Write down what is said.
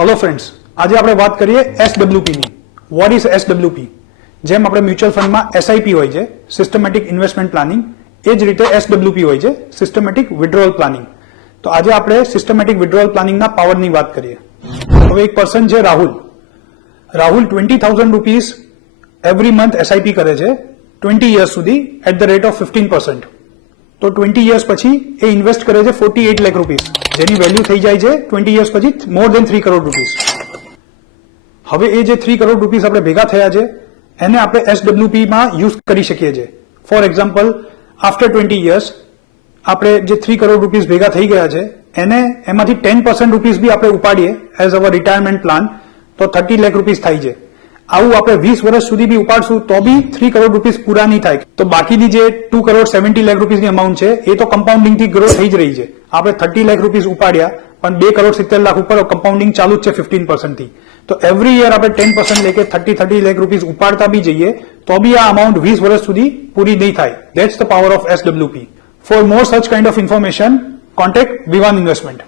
Hello friends, આજે આપણે વાત કરીએ SWP ની. What is SWP? જેમ આપણે મ્યુચ્યુઅલ ફંડમાં SIP હોય છે, સિસ્ટમેટિક ઇન્વેસ્ટમેન્ટ પ્લાનિંગ, એ જ રીતે SWP હોય છે, સિસ્ટમેટિક વિડ્રોઅલ પ્લાનિંગ. તો આજે આપણે સિસ્ટમેટિક વિડ્રોઅલ પ્લાનિંગના પાવરની વાત કરીએ. હવે એક પર્સન છે Rahul 20,000 rupees every month SIP કરે છે 20 યર્સ સુધી એટ ધ રેટ ઓફ 15%. તો 20 યર્સ પછી એ ઇન્વેસ્ટ કરે છે 48 લાખ રૂપીસ, જેની વેલ્યુ થઈ જાય છે 20 યર્સ પછી મોર દેન 3 કરોડ રૂપીસ. હવે એ જે 3 કરોડ રૂપીસ આપણે ભેગા થયા છે એને આપણે SWP માં યુઝ કરી શકીએ છીએ. ફોર એક્ઝામ્પલ, આફ્ટર 20 યર્સ આપણે જે 3 કરોડ રૂપીસ ભેગા થઈ ગયા છે એને એમાંથી 10% રૂપીસ બી આપણે ઉપાડીએ એઝ અવર રિટાયરમેન્ટ પ્લાન, તો 30 લાખ રૂપીસ થાય છે. આવું આપણે 20 વર્ષ સુધી બી ઉપાડશું તો બી 3 કરોડ રૂપીસ પૂરા નહીં થાય. તો બાકીની જે 2 કરોડ 70 લાખ રૂપીસની અમાઉન્ટ છે એ તો કમ્પાઉન્ડિંગ થી ગ્રો થઈ જ રહી છે. આપણે 30 લાખ રૂપીસ ઉપાડ્યા પણ 2 કરોડ 70 લાખ ઉપર કમ્પાઉન્ડિંગ ચાલુ જ છે 15% થી. તો એવરી યર આપણે 10% લેકે 30 લાખ રૂપીસ ઉપાડતા બી જઈએ તો બી આ અમાઉન્ટ 20 વર્ષ સુધી પૂરી નહીં થાય. That's the power of SWP. For more such kind of information, contact Vivan Investment.